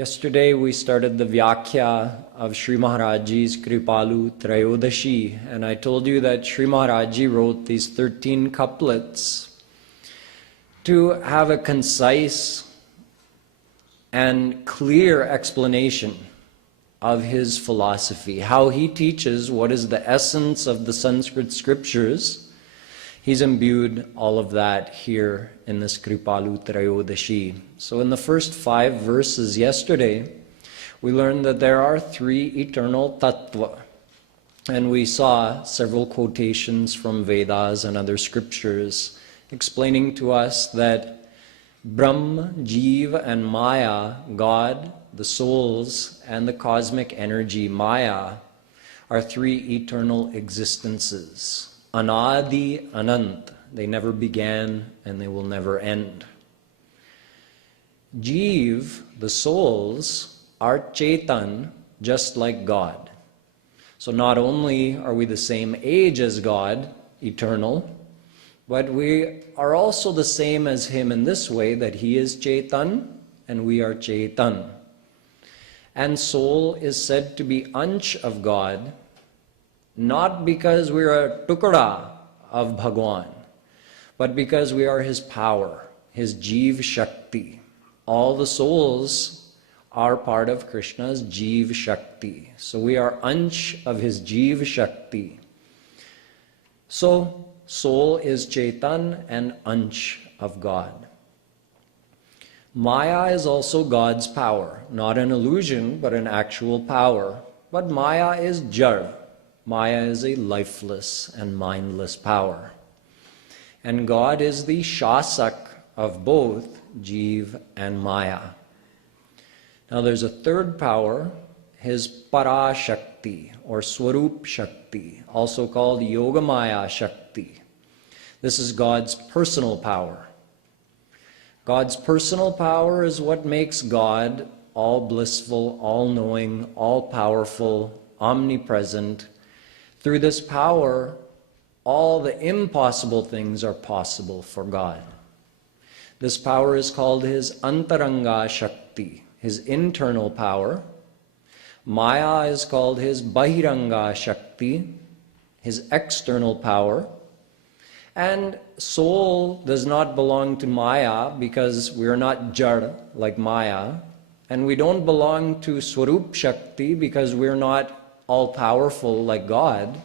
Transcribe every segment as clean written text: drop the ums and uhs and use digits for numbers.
Yesterday we started the Vyakhya of Sri Maharajji's Kripalu Trayodashi, and I told you that Sri Maharajji wrote these 13 couplets to have a concise and clear explanation of his philosophy, how he teaches what is the essence of the Sanskrit scriptures. He's imbued all of that here in this Kripalu Trayodashi. So in the first 5 verses yesterday, we learned that there are 3 eternal tattva. And we saw several quotations from Vedas and other scriptures explaining to us that Brahm, Jeev, and Maya, God, the souls, and the cosmic energy, Maya, are 3 eternal existences. Anadi, Anant. They never began and they will never end. Jeev, the souls, are Chetan, just like God. So not only are we the same age as God, eternal, but we are also the same as Him in this way, that He is Chetan and we are Chetan. And soul is said to be Ansh of God, not because we are a tukada of Bhagwan, but because we are His power, His Jeev Shakti. All the souls are part of Krishna's Jeev Shakti. So we are Ansh of His Jeev Shakti. So soul is Chetan and Ansh of God. Maya is also God's power, not an illusion, but an actual power. But Maya is Jar. Maya is a lifeless and mindless power. And God is the Shasak of both Jeev and Maya. Now there's a third power, His Para Shakti or Swarup Shakti, also called Yogamaya Shakti. This is God's personal power. God's personal power is what makes God all blissful, all-knowing, all-powerful, omnipresent. Through this power, all the impossible things are possible for God. This power is called His Antaranga Shakti, His internal power. Maya is called His Bahiranga Shakti, His external power. And soul does not belong to Maya because we are not Jar like Maya. And we don't belong to Swarup Shakti because we're not all-powerful like God.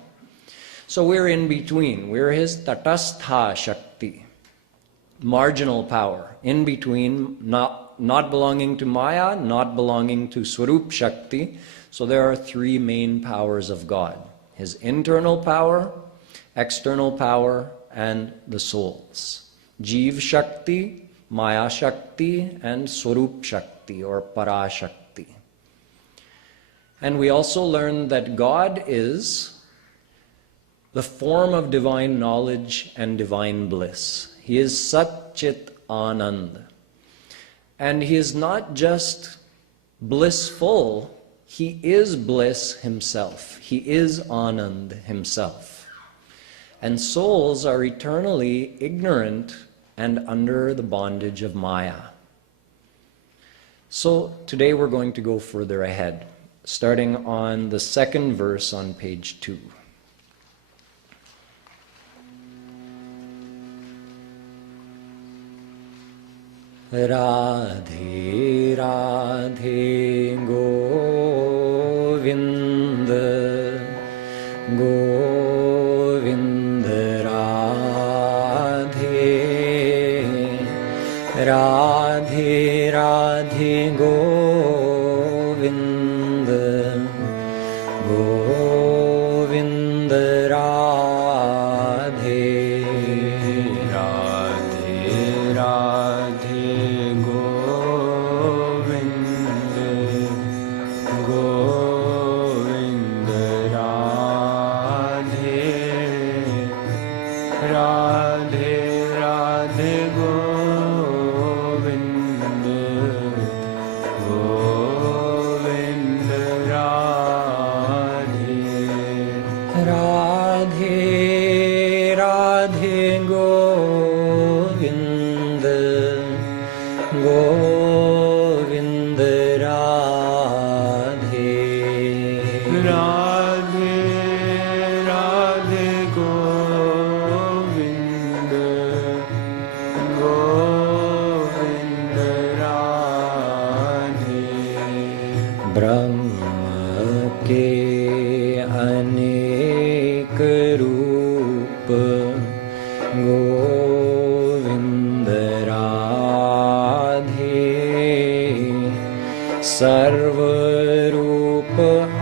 So we're in between. We're His Tatastha Shakti, marginal power, in between, not belonging to Maya, not belonging to Swarup Shakti. So there are 3 main powers of God: His internal power, external power, and the souls. Jeev Shakti, Maya Shakti, and Swarup Shakti or Para Shakti. And we also learned that God is the form of divine knowledge and divine bliss. He is Sat Chit Anand. And He is not just blissful, He is bliss Himself. He is Anand Himself. And souls are eternally ignorant and under the bondage of Maya. So today we're going to go further ahead, starting on the 2nd verse on page 2. Radhe Radhe Govinda Govinda Radhe Radhe Radhe Govinda Govinda Radhe Radhe Radhe Govinda Govinda Radhe Radhe Radhe Govinda Govinda Radhe Radhe Radhe Govinda Govinda Radhe Govind Radhe सर्वरूप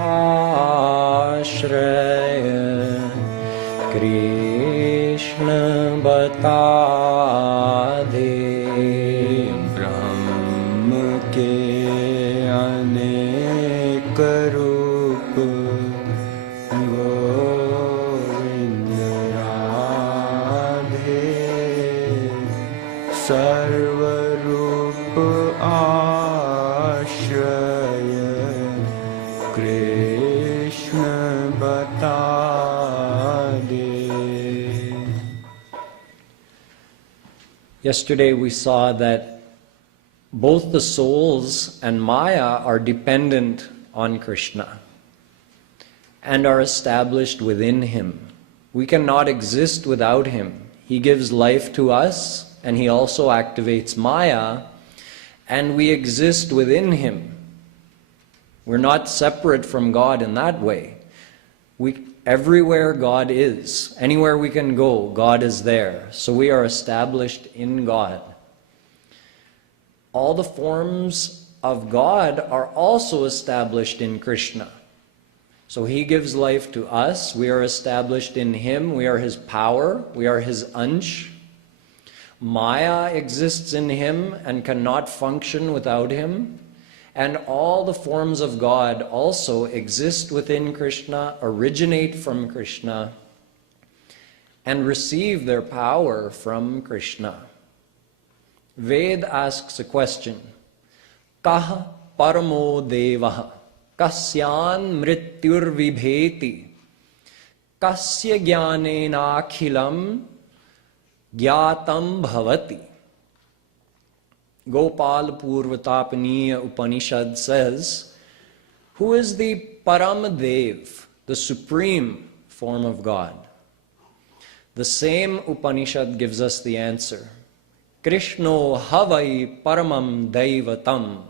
आश्रय कृष्ण बता दे ब्रह्म के अनेक रूप गोविंद राधे सर्वरूप आश्रय कृष्ण बता दे. Yesterday we saw that both the souls and Maya are dependent on Krishna and are established within him. We cannot exist without him. He gives life to us and he also activates Maya, and we exist within him. We're not separate from God in that way. Everywhere God is, anywhere we can go, God is there. So we are established in God. All the forms of God are also established in Krishna. So he gives life to us. We are established in him. We are his power. We are his ansh. Maya exists in him and cannot function without him. And all the forms of God also exist within Krishna, originate from Krishna, and receive their power from Krishna. Ved asks a question. Kah paramo devaha kasyan mrityur vibheti kasya jnanena akhilam gyatam bhavati. Gopal Purvatapaniya Upanishad says, who is the Paramadev, the supreme form of God? The same Upanishad gives us the answer. Krishno havai paramam daivatam.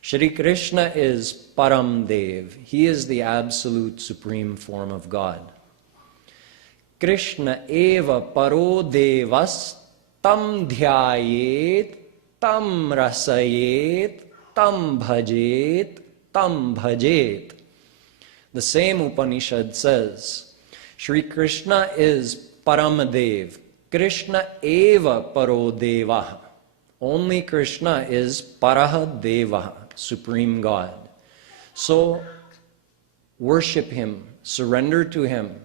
Shri Krishna is Param Dev. He is the absolute supreme form of God. Krishna eva paro devas tam dhyayet tam rasayet tam bhajet tam bhajet. The same Upanishad says, Shri Krishna is Paramadev. Krishna eva paro devaha. Only Krishna is Paraha Devaha, Supreme God. So worship him, surrender to him,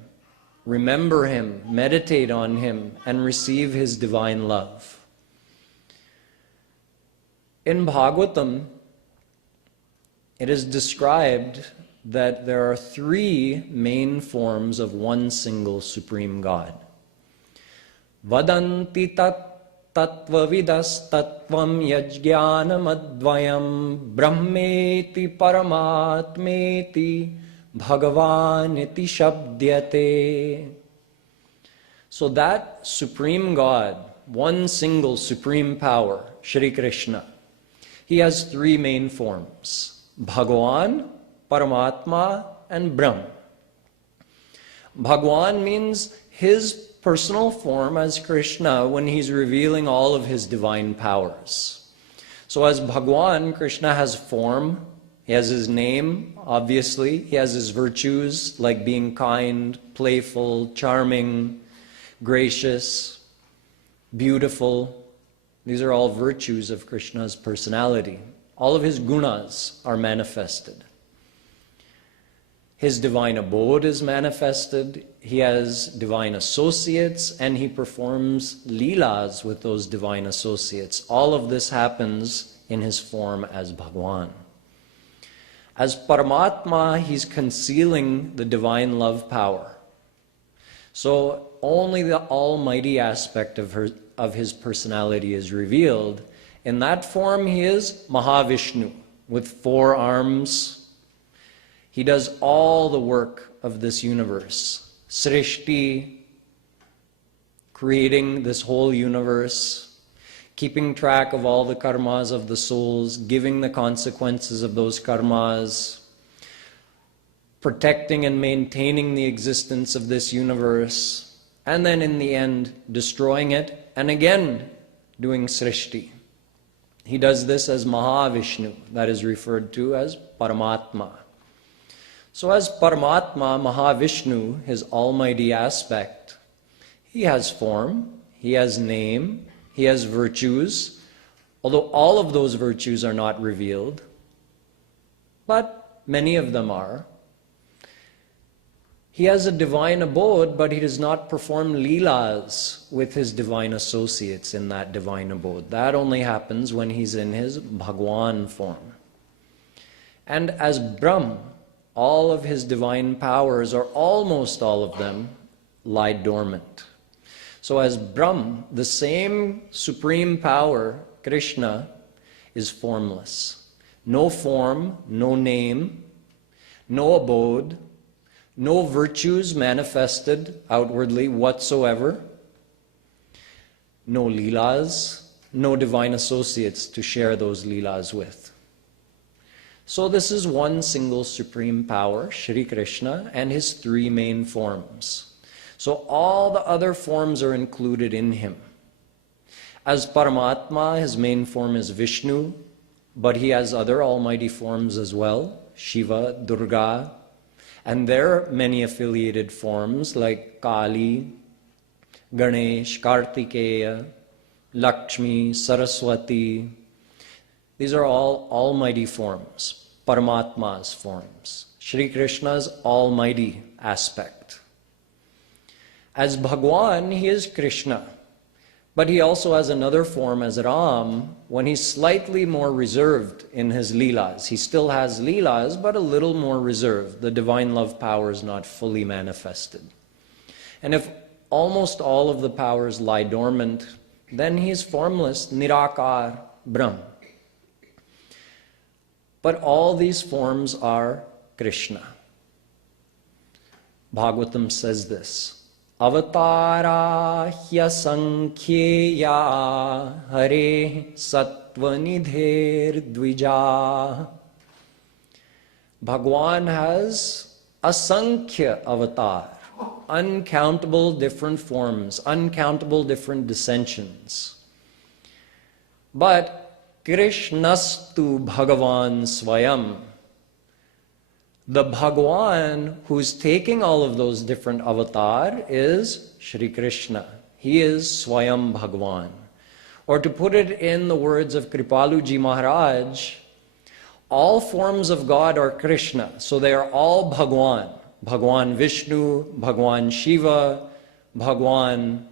remember him, meditate on him, and receive his divine love. In Bhagavatam, it is described that there are three main forms of one single Supreme God. Vadanti tat tattvavidas tattvam yajnanam advayam brahmeti paramatmeti bhagavaniti shabdyate. So that Supreme God, one single Supreme Power, Shri Krishna, he has three main forms: Bhagavan, Paramatma, and Brahm. Bhagavan means his personal form as Krishna when he's revealing all of his divine powers. So as Bhagavan, Krishna has form, he has his name, obviously, he has his virtues like being kind, playful, charming, gracious, beautiful. These are all virtues of Krishna's personality. All of his gunas are manifested. His divine abode is manifested. He has divine associates, and he performs leelas with those divine associates. All of this happens in his form as Bhagavan. As Paramatma, he's concealing the divine love power. So only the almighty aspect of his personality is revealed. In that form, he is Mahavishnu with 4 arms. He does all the work of this universe. Srishti, creating this whole universe, keeping track of all the karmas of the souls, giving the consequences of those karmas, protecting and maintaining the existence of this universe, and then in the end destroying it, and again doing Srishti. He does this as Mahavishnu, that is referred to as Paramatma. So as Paramatma, Mahavishnu, his almighty aspect, he has form, he has name, he has virtues, although all of those virtues are not revealed, but many of them are. He has a divine abode, but he does not perform leelas with his divine associates in that divine abode. That only happens when he's in his Bhagwan form. And as Brahm, all of his divine powers, or almost all of them, lie dormant. So as Brahm, the same supreme power, Krishna, is formless. No form, no name, no abode, no virtues manifested outwardly whatsoever, no leelas, no divine associates to share those leelas with. So this is one single supreme power, Shri Krishna, and his three main forms. So all the other forms are included in him. As Paramatma, his main form is Vishnu, but he has other almighty forms as well, Shiva, Durga, and there are many affiliated forms like Kali, Ganesh, Kartikeya, Lakshmi, Saraswati. These are all almighty forms, Paramatma's forms, Shri Krishna's almighty aspect. As Bhagwan, he is Krishna, but he also has another form as Ram when he's slightly more reserved in his leelas. He still has leelas, but a little more reserved. The divine love power is not fully manifested. And if almost all of the powers lie dormant, then he is formless, Nirakar, Brahm. But all these forms are Krishna. Bhagavatam says this, Avatara hyasankheya hare sattvanidher dvija. Bhagwan has asankhya avatar, uncountable different forms, uncountable different dissensions. But Krishnastu Bhagavan Swayam, the Bhagwan who's taking all of those different avatar is Shri Krishna. He is Swayam Bhagwan. Or to put it in the words of Kripalu Ji Maharaj, all forms of God are Krishna, so they are all Bhagwan. Bhagwan Vishnu, Bhagwan Shiva, Bhagwan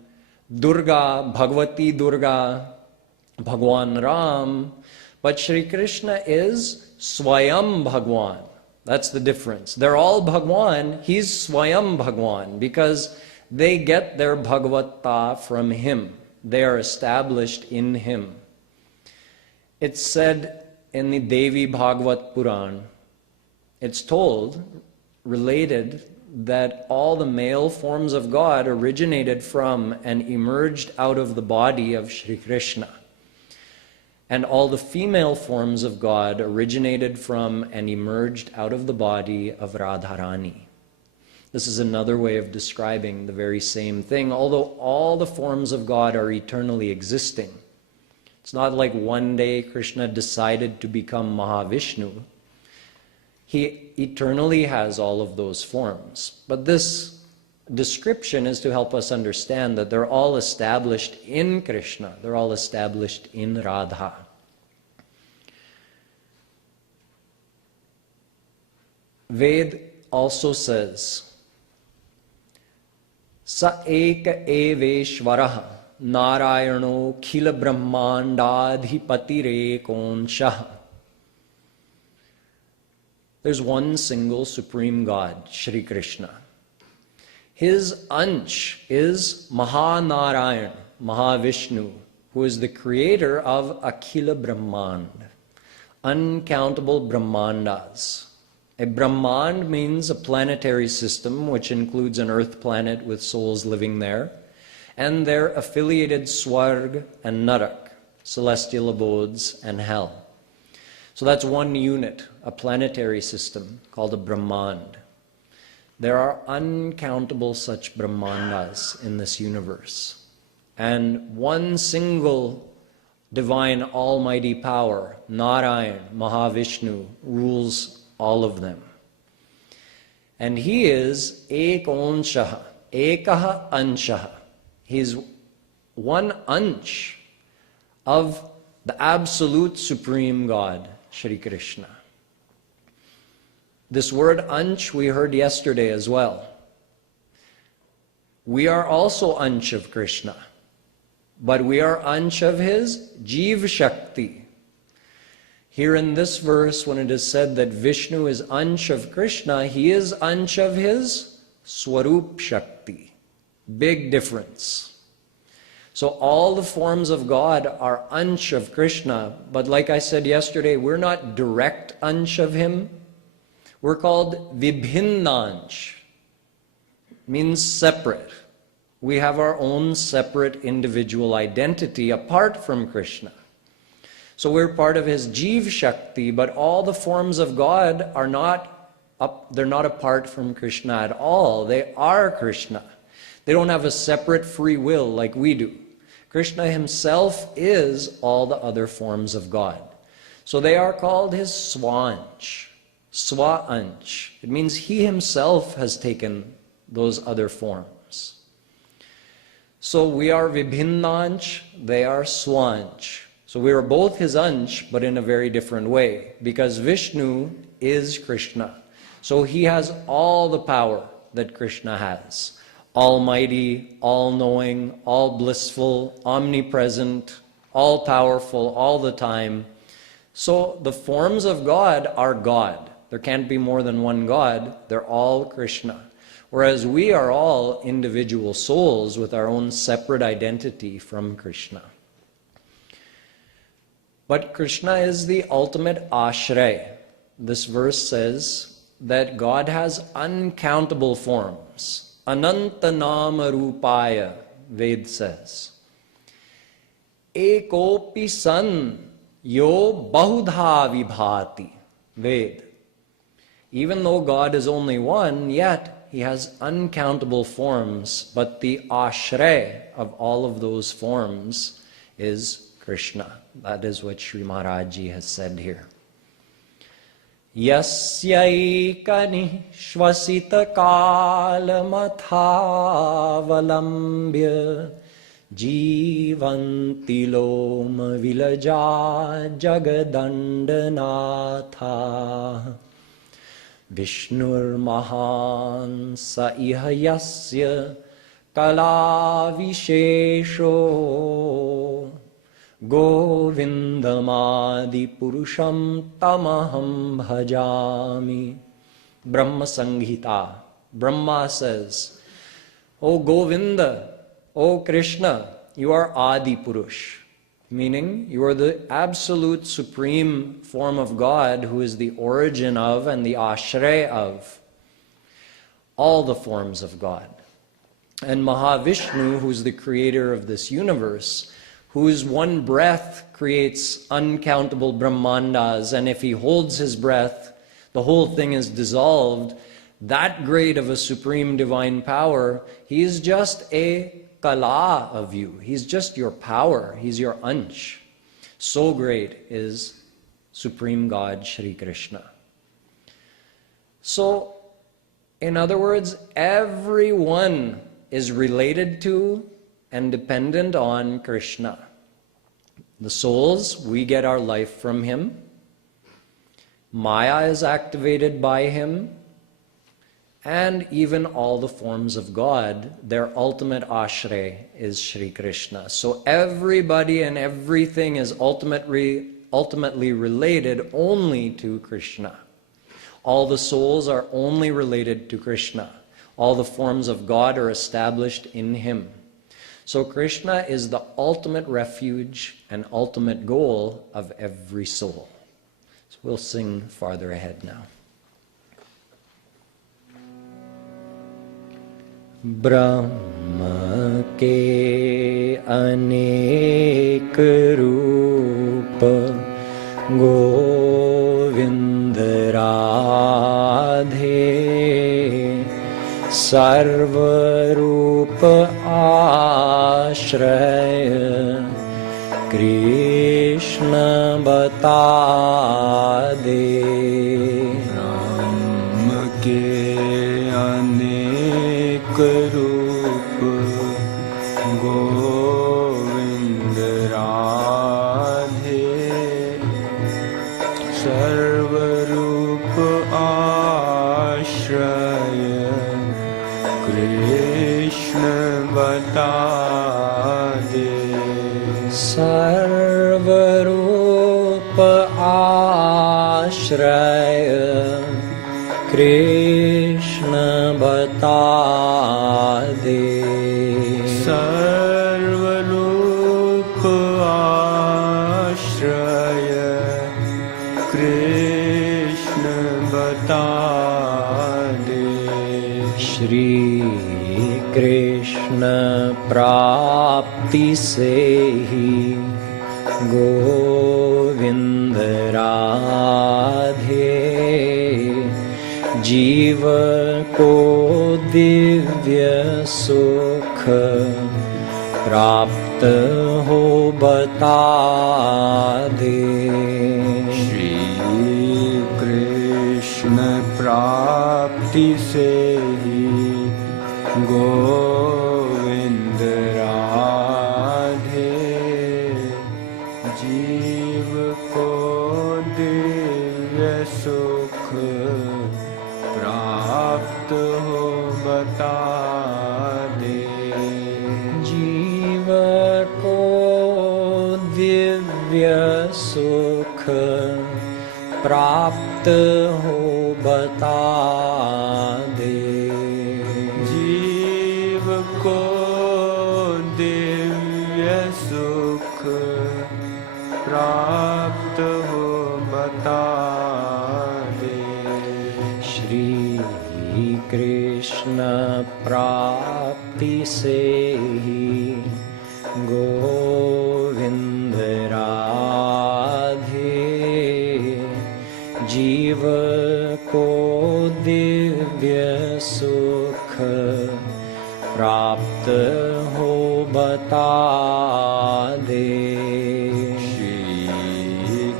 Durga, Bhagavati Durga, Bhagwan Ram. But Shri Krishna is Swayam Bhagwan. That's the difference. They're all Bhagwan, he's Swayam Bhagwan, because they get their Bhagavata from him. They are established in him. It's said in the Devi Bhagavat Puran, it's told, related, that all the male forms of God originated from and emerged out of the body of Shri Krishna. And all the female forms of God originated from and emerged out of the body of Radharani. This is another way of describing the very same thing, although all the forms of God are eternally existing. It's not like one day Krishna decided to become Mahavishnu. He eternally has all of those forms. But this description is to help us understand that they're all established in Krishna. They're all established in Radha. Ved also says, Sa eka eveshvaraha narayano khila brahmandadhipatire konshaha. There's one single supreme God, Shri Krishna. His ansh is Mahanarayan, Mahavishnu, who is the creator of Akhila Brahmand, uncountable Brahmandas. A Brahmand means a planetary system which includes an earth planet with souls living there, and their affiliated Swarg and Narak, celestial abodes and hell. So that's one unit, a planetary system called a Brahmand. There are uncountable such Brahmandas in this universe. And one single divine almighty power, Narayan, Mahavishnu, rules all of them. And he is Ekanshaha, Ekaha Anshaha. He's one ansh of the absolute supreme God, Shri Krishna. This word ansh we heard yesterday as well. We are also ansh of Krishna, but we are ansh of his Jiv Shakti. Here in this verse, when it is said that Vishnu is ansh of Krishna, he is ansh of his Swarup Shakti. Big difference. So all the forms of God are ansh of Krishna, but like I said yesterday, we're not direct ansh of him. We're called Vibhinnansh. Means separate. We have our own separate individual identity apart from Krishna. So we're part of his Jiv Shakti, but all the forms of God are they're not apart from Krishna at all. They are Krishna. They don't have a separate free will like we do. Krishna himself is all the other forms of God. So they are called his Swansh, Swa-ansh. It means he himself has taken those other forms. So we are Vibhinnansh, they are Swansh. So we are both his ansh, but in a very different way, because Vishnu is Krishna. So he has all the power that Krishna has. Almighty, all-knowing, all-blissful, omnipresent, all-powerful, all the time. So the forms of God are God. There can't be more than one God. They're all Krishna. Whereas we are all individual souls with our own separate identity from Krishna. But Krishna is the ultimate ashray. This verse says that God has uncountable forms. Ananta nama rupaya, Ved says. Ekopi san yo bahudha vibhati, Ved. Even though God is only one, yet he has uncountable forms, but the ashray of all of those forms is Krishna. That is what Sri Maharaj Ji has said here. Yasyaikani shvasita kalamathavalambya jivanti loma vilaja jagadandanatha Vishnur mahan sa iha yasya kala vishesho Govindamadi Purusham Tamaham Bhajami. Brahma Sanghita. Brahma says, O Govinda, O Krishna, you are Adi Purush. Meaning, you are the absolute supreme form of God who is the origin of and the ashray of all the forms of God. And Mahavishnu, who is the creator of this universe, whose one breath creates uncountable Brahmandas, and if he holds his breath, the whole thing is dissolved. That great of a supreme divine power, he is just a kala of you. He's just your power. He's your ansh. So great is Supreme God Shri Krishna. So, in other words, everyone is related to and dependent on Krishna. The souls, we get our life from him. Maya is activated by him. And even all the forms of God, their ultimate ashray is Shri Krishna. So everybody and everything is ultimately related only to Krishna. All the souls are only related to Krishna. All the forms of God are established in him. So Krishna is the ultimate refuge and ultimate goal of every soul. So we'll sing farther ahead now. Brahma ke anek roop Govind Radhe सर्वरूप आश्रय कृष्ण बता दे। राम के अनेक रूप गोविंद राधे, सर्वरूप आश्रय कृष्ण बता दे। सर्वरूप आश्रय कृष्ण बता दे। सर्वरूप आश्रय कृष्ण बता दे। श्री कृष्ण प्राप्ति से ही गोविंद राधे, जीव को दिव्य सुख प्राप्त हो बता दे। श्री कृष्ण प्राप्ति से ही गोविंद राधे, जीव को दिव्य सुख प्राप्त हो बता दे। जीव को दिव्य सुख प्राप्त हो बता दे। जीव को दिव्य सुख प्राप्त हो बता दे। श्री कृष्ण प्राप्ति से ही गोविंद राधे, जीव को दिव्य सुख प्राप्त हो बता दे। श्री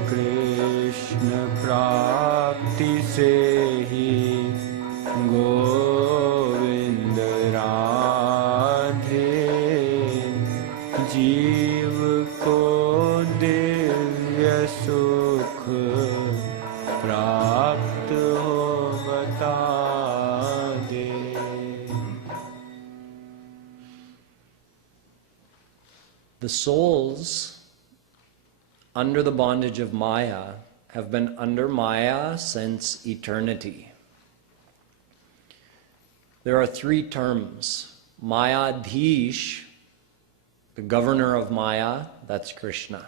कृष्ण प्राप्ति से ही गोविंद राधे, जीव को दिव्य सुख प्राप्त हो बता दे। The souls under the bondage of Maya have been under Maya since eternity. There are three terms. Mayadhish, the governor of Maya, that's Krishna.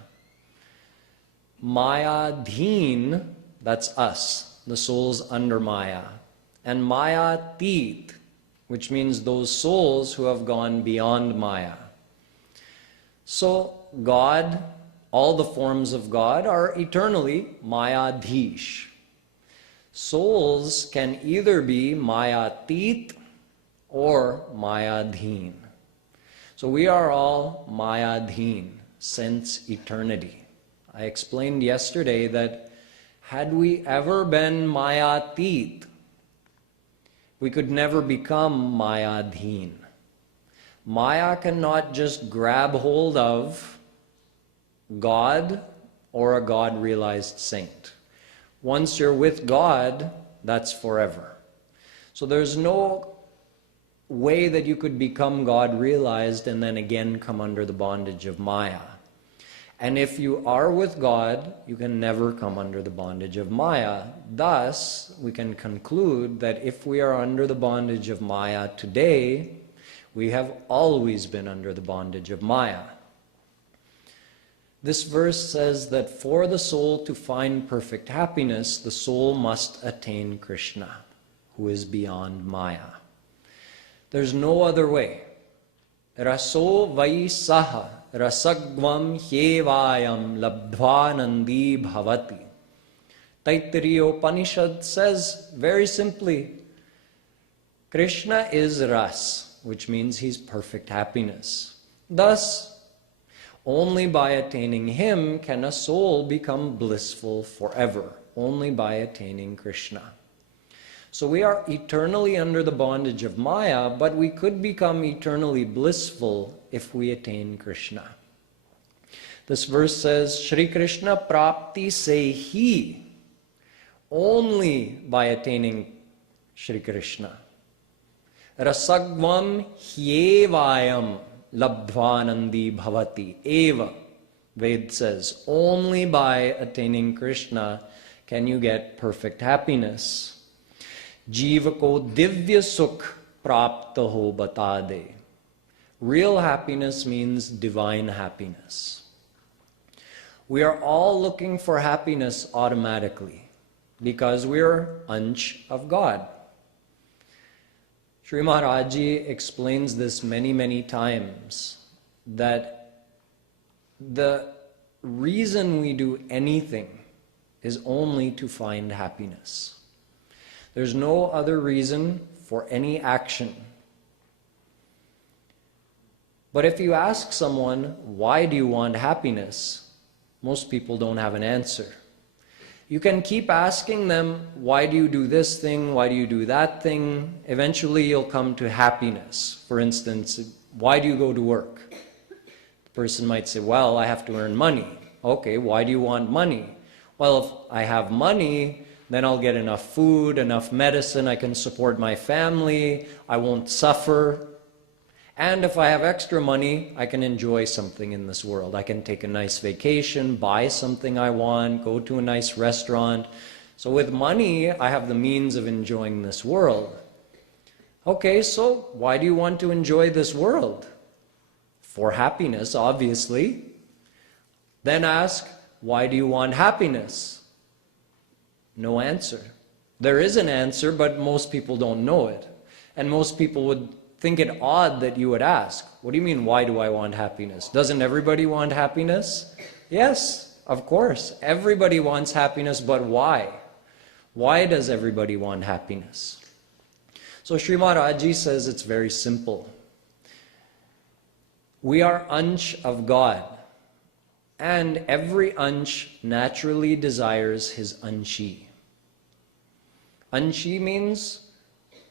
Mayadheen, that's us, the souls under Maya. And Mayatit, which means those souls who have gone beyond Maya. So God, all the forms of God are eternally Mayadhish. Souls can either be Mayatit or Mayadheen. So we are all Mayadheen since eternity. I explained yesterday that had we ever been Mayatit, we could never become Mayadheen. Maya cannot just grab hold of God or a God-realized saint. Once you're with God, that's forever. So there's no way that you could become God-realized and then again come under the bondage of Maya. And if you are with God, you can never come under the bondage of Maya. Thus, we can conclude that if we are under the bondage of Maya today, we have always been under the bondage of Maya. This verse says that for the soul to find perfect happiness, the soul must attain Krishna, who is beyond Maya. There's no other way. Raso vai saha rasagvam hyevayam labdhvanandi bhavati. Taittiriya Upanishad says very simply, Krishna is ras, which means he's perfect happiness. Thus, only by attaining him can a soul become blissful forever, only by attaining Krishna. So we are eternally under the bondage of Maya, but we could become eternally blissful if we attain Krishna. This verse says, Shri Krishna prapti se hi, only by attaining Shri Krishna. Rasagvam hyevayam labdhvanandi bhavati eva. Ved says, only by attaining Krishna can you get perfect happiness. Jiva ko divya sukh prapta ho bata de. Real happiness means divine happiness. We are all looking for happiness automatically because we are ansh of God. Sri Maharaji explains this many times, that the reason we do anything is only to find happiness. There's no other reason for any action. But if you ask someone, why do you want happiness? Most people don't have an answer. You can keep asking them, why do you do this thing? Why do you do that thing? Eventually you'll come to happiness. For instance, why do you go to work? The person might say, well, I have to earn money. Okay, why do you want money? Well, if I have money, then I'll get enough food, enough medicine, I can support my family, I won't suffer. And if I have extra money, I can enjoy something in this world. I can take a nice vacation, buy something I want, go to a nice restaurant. So with money, I have the means of enjoying this world. Okay, so why do you want to enjoy this world? For happiness, obviously. Then ask, why do you want happiness? No answer. There is an answer, but most people don't know it. And most people would think it odd that you would ask, what do you mean, why do I want happiness? Doesn't everybody want happiness? Yes, of course. Everybody wants happiness, but why? Why does everybody want happiness? So Sri Maharaji says it's very simple. We are ansh of God, and every ansh naturally desires his anshi. Anshi means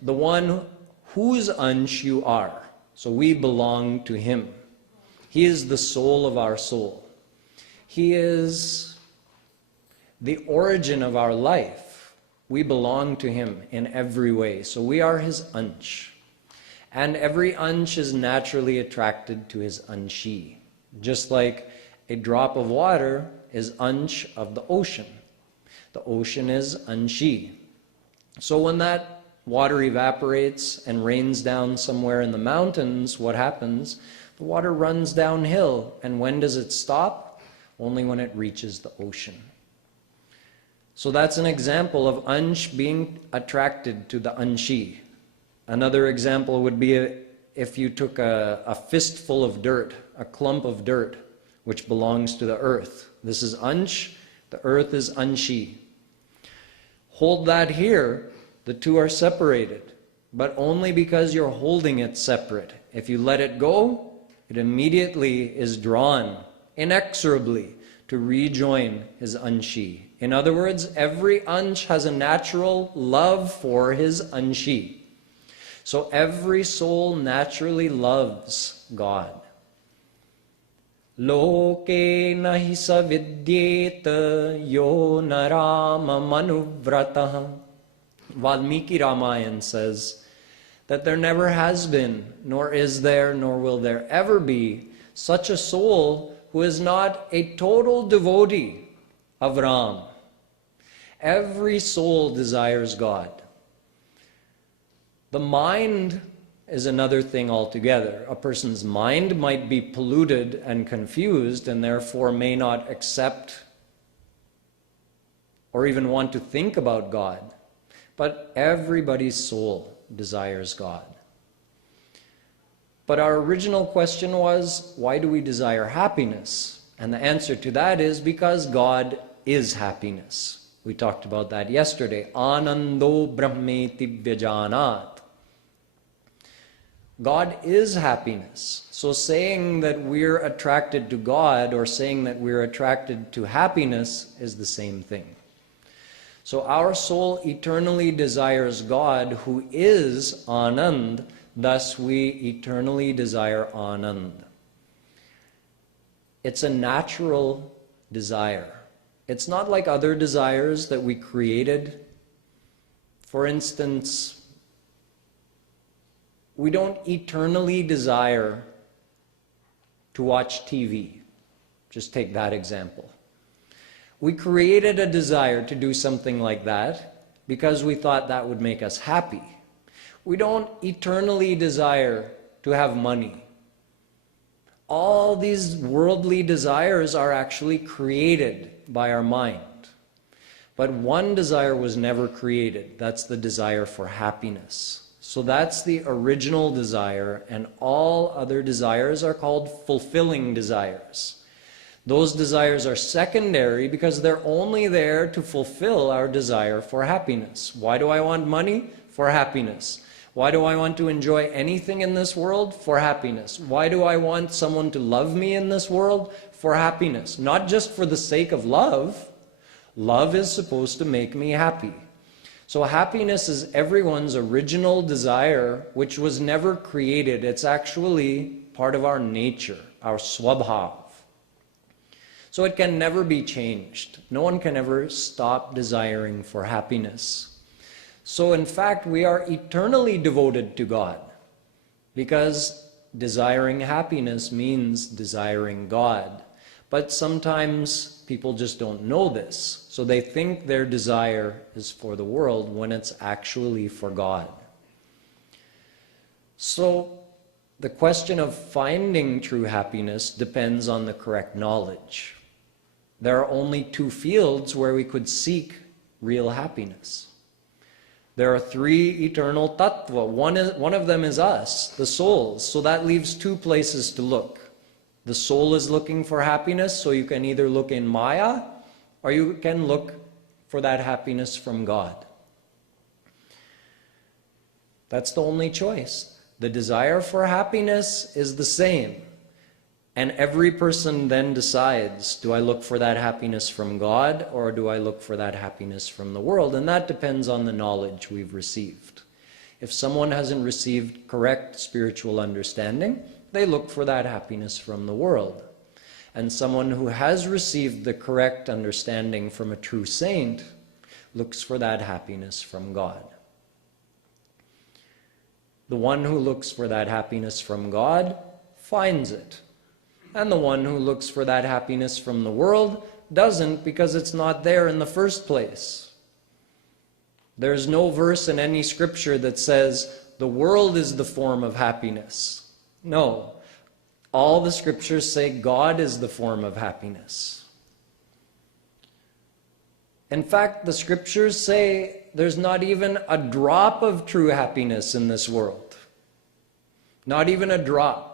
the one whose ansh you are. So we belong to him. He is the soul of our soul. He is the origin of our life. We belong to him in every way. So we are his ansh. And every ansh is naturally attracted to his anshi. Just like a drop of water is ansh of the ocean. The ocean is anshi. So when that water evaporates and rains down somewhere in the mountains, what happens? The water runs downhill. And when does it stop? Only when it reaches the ocean. So that's an example of ansh being attracted to the anshi. Another example would be if you took a fistful of dirt, a clump of dirt, which belongs to the earth. This is ansh, the earth is anshi. Hold that here, the two are separated, but only because you're holding it separate. If you let it go, it immediately is drawn inexorably to rejoin his anshi. In other words, every ansh has a natural love for his anshi. So every soul naturally loves God. Loke nahi savidyeta yo narama manuvratah. Valmiki Ramayan says that there never has been, nor is there, nor will there ever be such a soul who is not a total devotee of Ram. Every soul desires God. The mind is another thing altogether. A person's mind might be polluted and confused and therefore may not accept or even want to think about God. But everybody's soul desires God. But our original question was, why do we desire happiness? And the answer to that is because God is happiness. We talked about that yesterday. Anando brahmeti vyajanat. God is happiness. So saying that we're attracted to God or saying that we're attracted to happiness is the same thing. So our soul eternally desires God, who is Anand, thus we eternally desire Anand. It's a natural desire. It's not like other desires that we created. For instance, we don't eternally desire to watch TV. Just take that example. We created a desire to do something like that because we thought that would make us happy. We don't eternally desire to have money. All these worldly desires are actually created by our mind. But one desire was never created. That's the desire for happiness. So that's the original desire, and all other desires are called fulfilling desires. Those desires are secondary because they're only there to fulfill our desire for happiness. Why do I want money? For happiness. Why do I want to enjoy anything in this world? For happiness. Why do I want someone to love me in this world? For happiness. Not just for the sake of love. Love is supposed to make me happy. So happiness is everyone's original desire, which was never created. It's actually part of our nature, our swabhav. So it can never be changed. No one can ever stop desiring for happiness. So in fact, we are eternally devoted to God, because desiring happiness means desiring God. But sometimes people just don't know this. So they think their desire is for the world when it's actually for God. So the question of finding true happiness depends on the correct knowledge. There are only two fields where we could seek real happiness. There are three eternal tattva. One of them is us, the souls. So that leaves two places to look. The soul is looking for happiness, so you can either look in Maya or you can look for that happiness from God. That's the only choice. The desire for happiness is the same. And every person then decides, do I look for that happiness from God or do I look for that happiness from the world? And that depends on the knowledge we've received. If someone hasn't received correct spiritual understanding, they look for that happiness from the world. And someone who has received the correct understanding from a true saint looks for that happiness from God. The one who looks for that happiness from God finds it. And the one who looks for that happiness from the world doesn't, because it's not there in the first place. There's no verse in any scripture that says the world is the form of happiness. No. All the scriptures say God is the form of happiness. In fact, the scriptures say there's not even a drop of true happiness in this world. Not even a drop.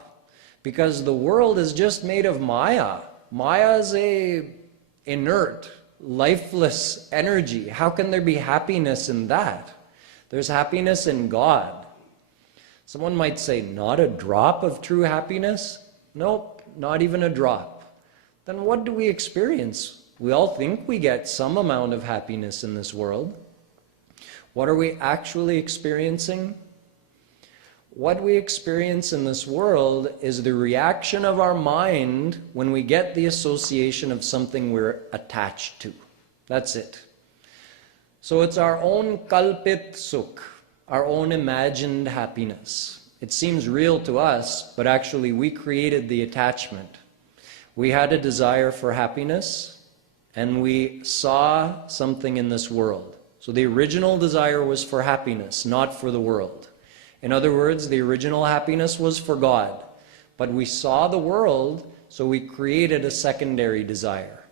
Because the world is just made of Maya. Maya is a inert, lifeless energy. How can there be happiness in that? There's happiness in God. Someone might say, not a drop of true happiness? Nope, not even a drop. Then what do we experience? We all think we get some amount of happiness in this world. What are we actually experiencing? What we experience in this world is the reaction of our mind when we get the association of something we're attached to. That's it. So it's our own kalpit sukh, our own imagined happiness. It seems real to us, but actually we created the attachment. We had a desire for happiness, and we saw something in this world. So the original desire was for happiness, not for the world. In other words, the original happiness was for God. But we saw the world, so we created a secondary desire.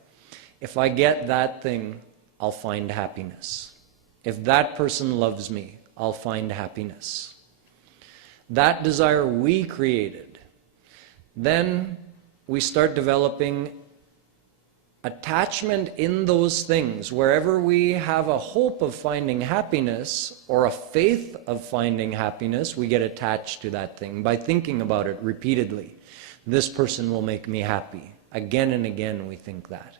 If I get that thing, I'll find happiness. If that person loves me, I'll find happiness. That desire we created. Then we start developing attachment in those things, wherever we have a hope of finding happiness or a faith of finding happiness, we get attached to that thing by thinking about it repeatedly. This person will make me happy. Again and again we think that.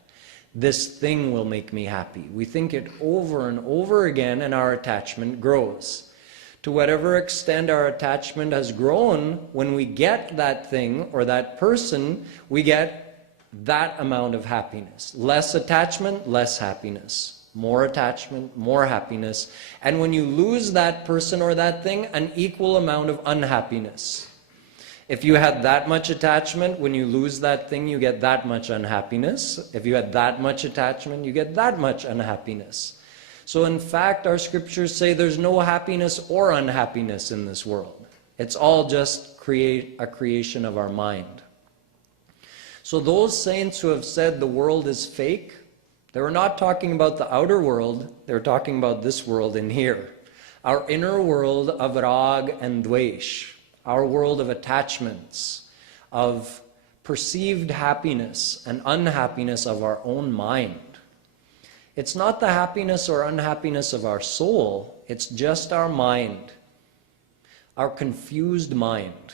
This thing will make me happy. We think it over and over again, and our attachment grows. To whatever extent our attachment has grown, when we get that thing or that person, we get that amount of happiness. Less attachment, less happiness. More attachment, more happiness. And when you lose that person or that thing, an equal amount of unhappiness. If you had that much attachment, when you lose that thing, you get that much unhappiness. If you had that much attachment, you get that much unhappiness. So in fact, our scriptures say there's no happiness or unhappiness in this world. It's all just a creation of our mind. So those saints who have said the world is fake, they were not talking about the outer world, they were talking about this world in here. Our inner world of rag and dvesh. Our world of attachments, of perceived happiness and unhappiness of our own mind. It's not the happiness or unhappiness of our soul, it's just our mind, our confused mind,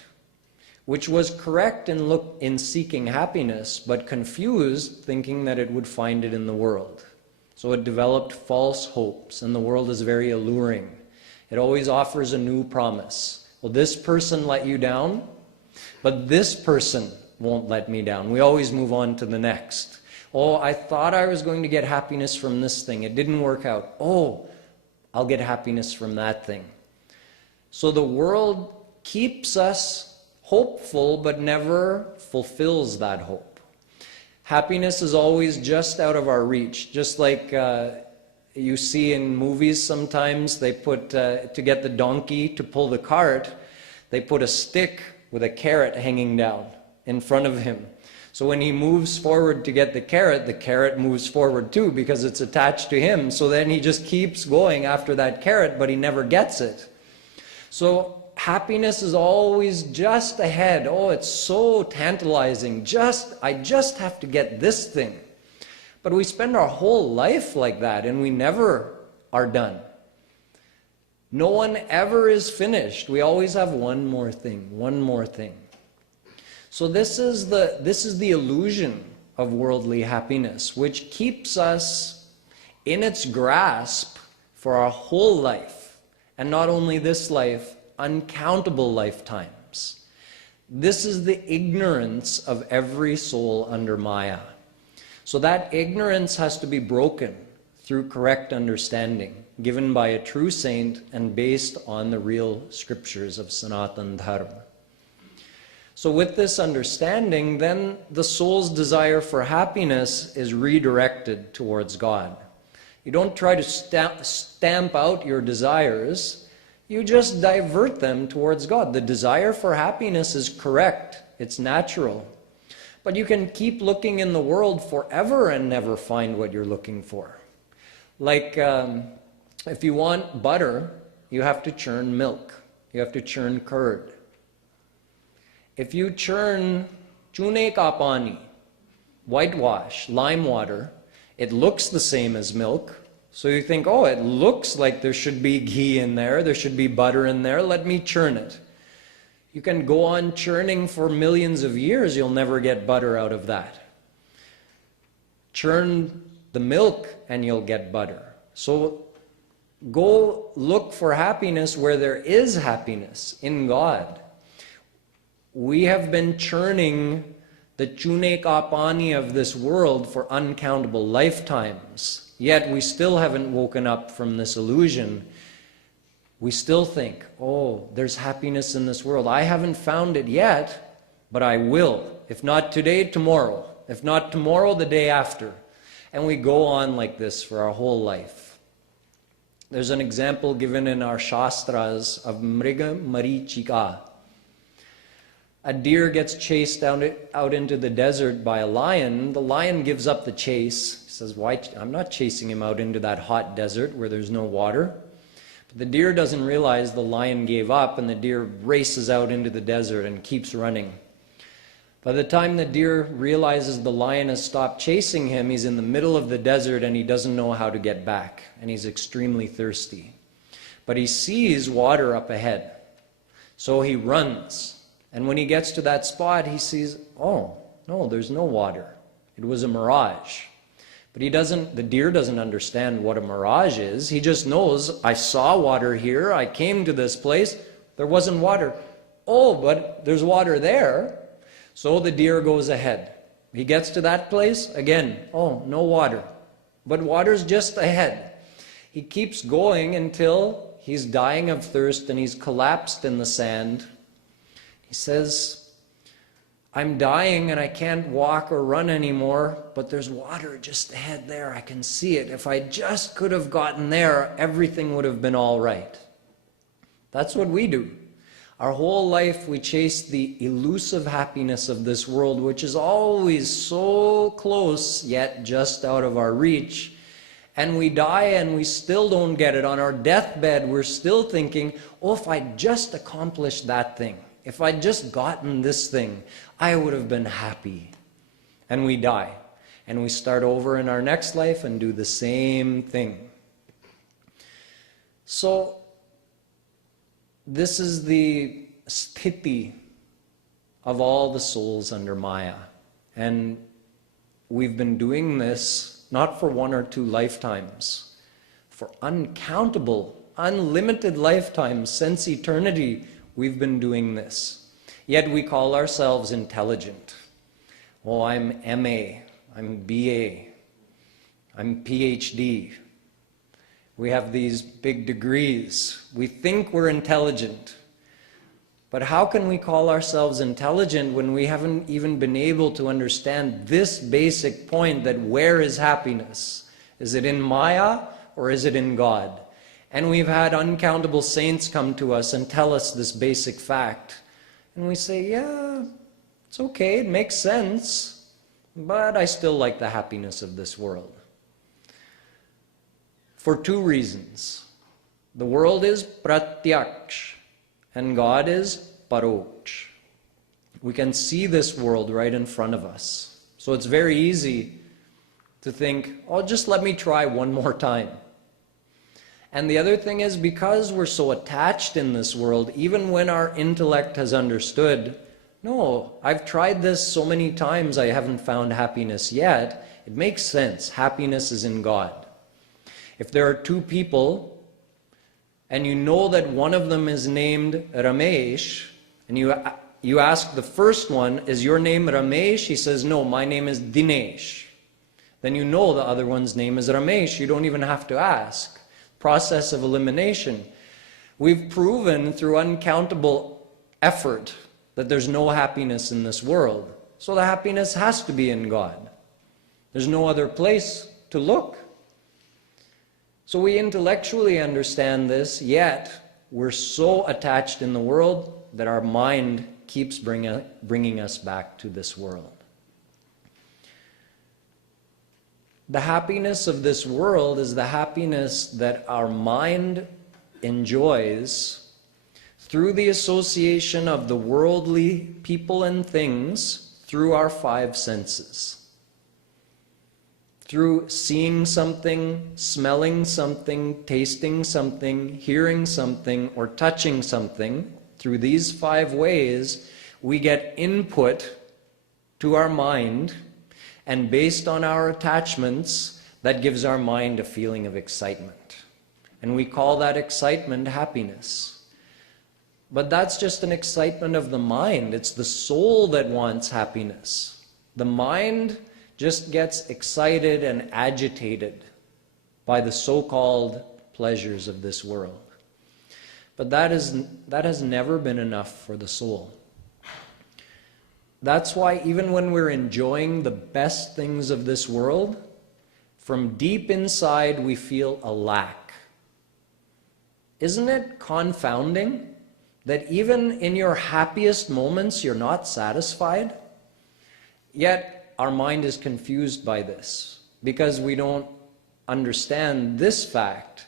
which was correct in seeking happiness, but confused thinking that it would find it in the world. So it developed false hopes, and the world is very alluring. It always offers a new promise. Well, this person let you down, but this person won't let me down. We always move on to the next. Oh, I thought I was going to get happiness from this thing. It didn't work out. Oh, I'll get happiness from that thing. So the world keeps us hopeful, but never fulfills that hope. Happiness is always just out of our reach, just like you see in movies sometimes, they put, to get the donkey to pull the cart, they put a stick with a carrot hanging down in front of him. So when he moves forward to get the carrot moves forward too, because it's attached to him. So then he just keeps going after that carrot, but he never gets it. So happiness is always just ahead. Oh, it's so tantalizing. I just have to get this thing. But we spend our whole life like that, and we never are done. No one ever is finished. We always have one more thing, one more thing. So this is the illusion of worldly happiness, which keeps us in its grasp for our whole life. And not only this life, uncountable lifetimes. This is the ignorance of every soul under Maya. So that ignorance has to be broken through correct understanding, given by a true saint and based on the real scriptures of Sanatana Dharma. So with this understanding, then the soul's desire for happiness is redirected towards God. You don't try to stamp out your desires, you just divert them towards God. The desire for happiness is correct, it's natural. But you can keep looking in the world forever and never find what you're looking for. Like if you want butter, you have to churn milk. You have to churn curd. If you churn chune ka pani, whitewash, lime water, it looks the same as milk. So you think, oh, it looks like there should be ghee in there should be butter in there, let me churn it. You can go on churning for millions of years, you'll never get butter out of that. Churn the milk and you'll get butter. So go look for happiness where there is happiness, in God. We have been churning the chune ka pani of this world for uncountable lifetimes, yet we still haven't woken up from this illusion. We still think, oh, there's happiness in this world. I haven't found it yet, but I will. If not today, tomorrow. If not tomorrow, the day after. And we go on like this for our whole life. There's an example given in our Shastras of Mriga Marichika. A deer gets chased out into the desert by a lion. The lion gives up the chase. He says, why? I'm not chasing him out into that hot desert where there's no water. The deer doesn't realize the lion gave up, and the deer races out into the desert and keeps running. By the time the deer realizes the lion has stopped chasing him, he's in the middle of the desert and he doesn't know how to get back, and he's extremely thirsty. But he sees water up ahead, so he runs. And when he gets to that spot, he sees, oh, no, there's no water. It was a mirage. But the deer doesn't understand what a mirage is. He just knows, I saw water here, I came to this place, there wasn't water. Oh, but there's water there. So the deer goes ahead. He gets to that place, again, oh, no water. But water's just ahead. He keeps going until he's dying of thirst and he's collapsed in the sand. He says, I'm dying and I can't walk or run anymore, but there's water just ahead there. I can see it. If I just could have gotten there, everything would have been all right. That's what we do. Our whole life we chase the elusive happiness of this world, which is always so close, yet just out of our reach. And we die and we still don't get it. On our deathbed, we're still thinking, oh, if I'd just accomplished that thing, if I'd just gotten this thing, I would have been happy. And we die. And we start over in our next life and do the same thing. So, this is the sthiti of all the souls under Maya. And we've been doing this not for 1 or 2 lifetimes, for uncountable, unlimited lifetimes since eternity we've been doing this. Yet we call ourselves intelligent. Oh, I'm MA, I'm BA, I'm PhD. We have these big degrees. We think we're intelligent. But how can we call ourselves intelligent when we haven't even been able to understand this basic point that where is happiness? Is it in Maya or is it in God? And we've had uncountable saints come to us and tell us this basic fact. And we say, yeah, it's okay, it makes sense, but I still like the happiness of this world. For 2 reasons. The world is pratyaksh and God is paroksh. We can see this world right in front of us. So it's very easy to think, oh, just let me try one more time. And the other thing is, because we're so attached in this world, even when our intellect has understood, no, I've tried this so many times, I haven't found happiness yet, it makes sense. Happiness is in God. If there are 2 people, and you know that one of them is named Ramesh, and you ask the first one, is your name Ramesh? He says, no, my name is Dinesh. Then you know the other one's name is Ramesh. You don't even have to ask. Process of elimination. We've proven through uncountable effort that there's no happiness in this world. So the happiness has to be in God. There's no other place to look. So we intellectually understand this, yet we're so attached in the world that our mind keeps bringing us back to this world. The happiness of this world is the happiness that our mind enjoys through the association of the worldly people and things through our 5 senses. Through seeing something, smelling something, tasting something, hearing something, or touching something, through these 5 ways, we get input to our mind, and based on our attachments, that gives our mind a feeling of excitement. And we call that excitement happiness. But that's just an excitement of the mind. It's the soul that wants happiness. The mind just gets excited and agitated by the so-called pleasures of this world. But that has never been enough for the soul. That's why even when we're enjoying the best things of this world, from deep inside we feel a lack. Isn't it confounding that even in your happiest moments you're not satisfied? Yet our mind is confused by this because we don't understand this fact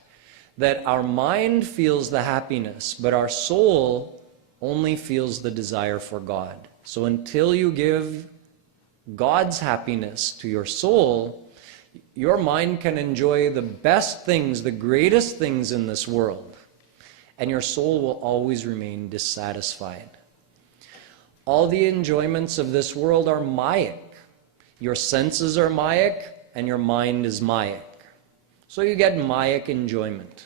that our mind feels the happiness, but our soul only feels the desire for God. So until you give God's happiness to your soul, your mind can enjoy the best things, the greatest things in this world, and your soul will always remain dissatisfied. All the enjoyments of this world are mayic. Your senses are mayic, and your mind is mayic. So you get mayic enjoyment.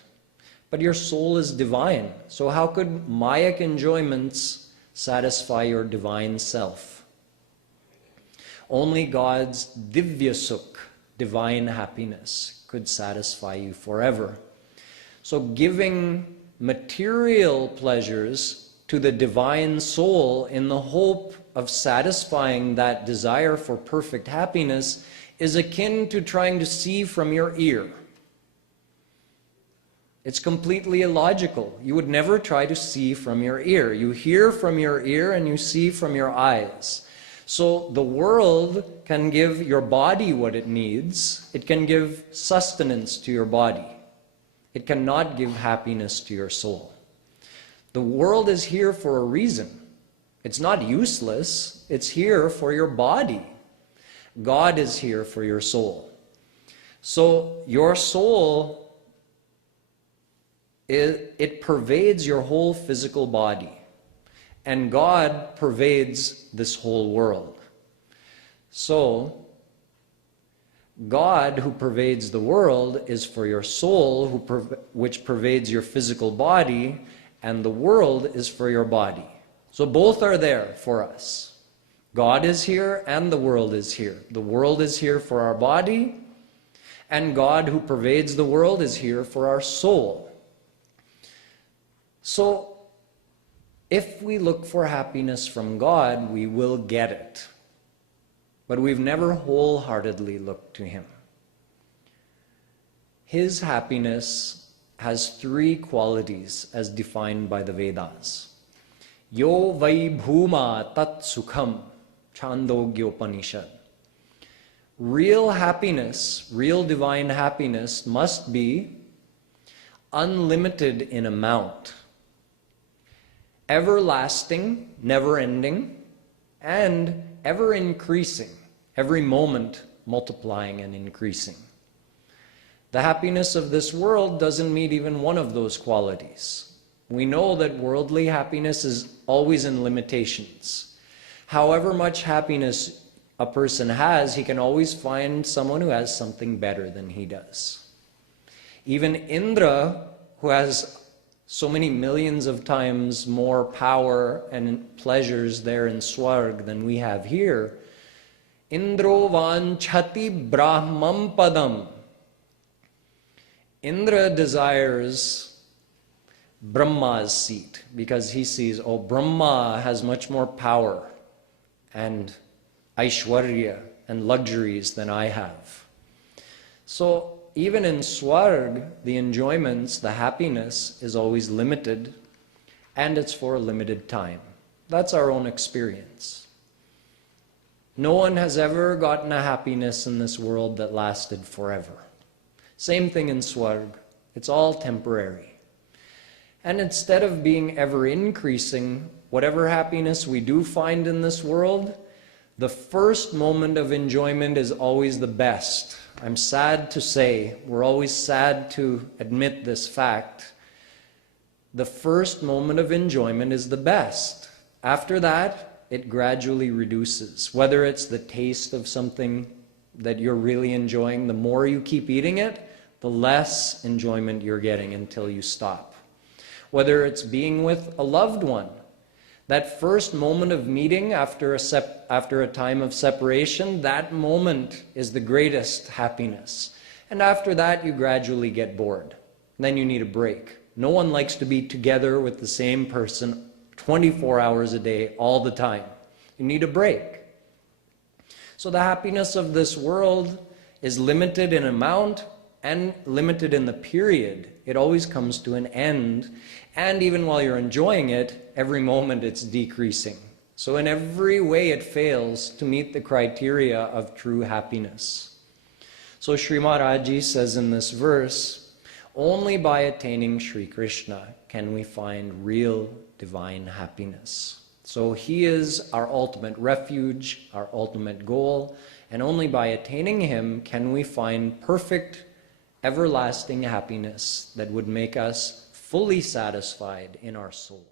But your soul is divine. So how could mayic enjoyments satisfy your divine self? Only God's divya sukh, divine happiness, could satisfy you forever. So giving material pleasures to the divine soul in the hope of satisfying that desire for perfect happiness is akin to trying to see from your ear. It's completely illogical. You would never try to see from your ear. You hear from your ear and you see from your eyes. So the world can give your body what it needs. It can give sustenance to your body. It cannot give happiness to your soul. The world is here for a reason. It's not useless. It's here for your body. God is here for your soul. So your soul, it pervades your whole physical body. And God pervades this whole world. So, God, who pervades the world, is for your soul, which pervades your physical body, and the world is for your body. So both are there for us. God is here and the world is here. The world is here for our body, and God, who pervades the world, is here for our soul. So, if we look for happiness from God, we will get it. But we've never wholeheartedly looked to Him. His happiness has three qualities as defined by the Vedas. Yo vai bhuma tat sukham, Chandogyopanishad. Real happiness, real divine happiness must be unlimited in amount, everlasting, never-ending, and ever-increasing, every moment multiplying and increasing. The happiness of this world doesn't meet even one of those qualities. We know that worldly happiness is always in limitations. However much happiness a person has, he can always find someone who has something better than he does. Even Indra, who has so many millions of times more power and pleasures there in Swarg than we have here. Indro vanchati brahmam padam. Indra desires Brahma's seat because he sees, oh, Brahma has much more power and Aishwarya and luxuries than I have. So even in Swarg, the enjoyments, the happiness is always limited, and it's for a limited time. That's our own experience. No one has ever gotten a happiness in this world that lasted forever. Same thing in Swarg. It's all temporary. And instead of being ever increasing, whatever happiness we do find in this world, the first moment of enjoyment is always the best. I'm sad to say, we're always sad to admit this fact. The first moment of enjoyment is the best. After that, it gradually reduces. Whether it's the taste of something that you're really enjoying, the more you keep eating it, the less enjoyment you're getting until you stop. Whether it's being with a loved one, that first moment of meeting after a time of separation, that moment is the greatest happiness. And after that, you gradually get bored. Then you need a break. No one likes to be together with the same person 24 hours a day, all the time. You need a break. So the happiness of this world is limited in amount and limited in the period. It always comes to an end. And even while you're enjoying it, every moment it's decreasing. So in every way it fails to meet the criteria of true happiness. So Sri Maharaji says in this verse, only by attaining Sri Krishna can we find real divine happiness. So he is our ultimate refuge, our ultimate goal, and only by attaining him can we find perfect, everlasting happiness that would make us fully satisfied in our soul.